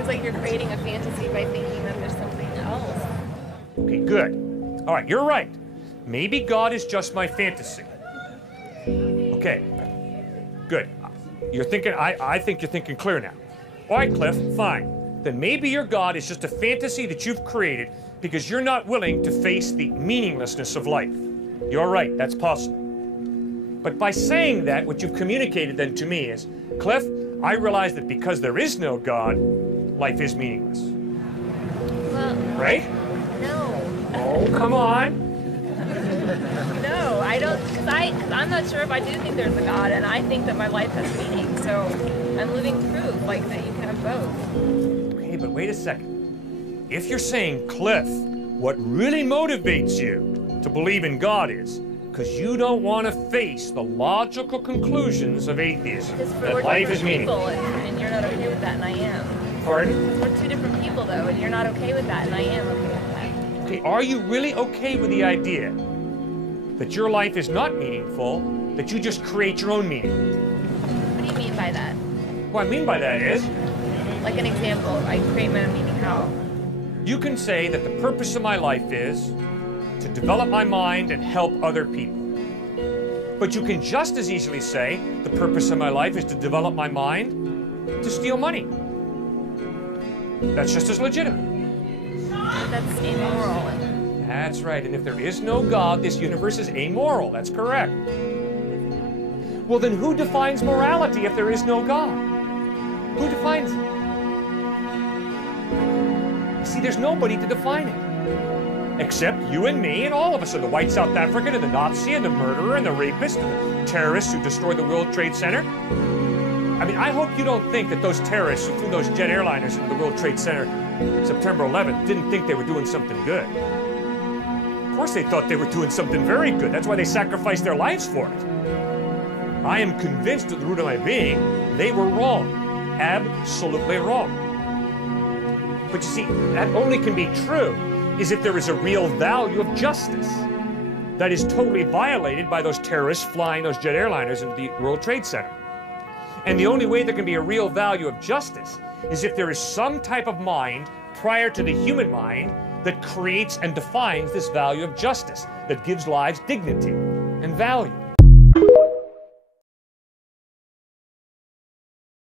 seems like you're creating a fantasy by thinking that there's something else. Okay, good. All right, you're right. Maybe God is just my fantasy. Okay, good. You're thinking, I think you're thinking clear now. All right, Cliff, fine. Then maybe your God is just a fantasy that you've created because you're not willing to face the meaninglessness of life. You're right, that's possible. But by saying that, what you've communicated then to me is, Cliff, I realize that because there is no God, life is meaningless. Well, right? No. Oh, come on. No, I don't, because I'm not sure if I do think there's a God, and I think that my life has meaning, so I'm living proof, like, that you can have both. Okay, but wait a second. If you're saying, Cliff, what really motivates you to believe in God is because you don't want to face the logical conclusions of atheism, that life is meaningless. And you're not okay with that, and I am. Pardon? We're two different people, though, and you're not okay with that, and I am okay with that. Okay, are you really okay with the idea that your life is not meaningful, that you just create your own meaning? What do you mean by that? What I mean by that is... Like an example, I create my own meaning, how? You can say that the purpose of my life is to develop my mind and help other people. But you can just as easily say the purpose of my life is to develop my mind to steal money. That's just as legitimate. That's immoral. That's right, and if there is no God, this universe is amoral. That's correct. Well, then who defines morality if there is no God? Who defines it? You see, there's nobody to define it. Except you and me and all of us, and the white South African and the Nazi and the murderer and the rapist and the terrorists who destroyed the World Trade Center. I mean, I hope you don't think that those terrorists who flew those jet airliners into the World Trade Center September 11th didn't think they were doing something good. Of course they thought they were doing something very good. That's why they sacrificed their lives for it. I am convinced at the root of my being, they were wrong. Absolutely wrong. But you see, that only can be true is if there is a real value of justice that is totally violated by those terrorists flying those jet airliners into the World Trade Center. And the only way there can be a real value of justice is if there is some type of mind prior to the human mind that creates and defines this value of justice, that gives lives dignity and value.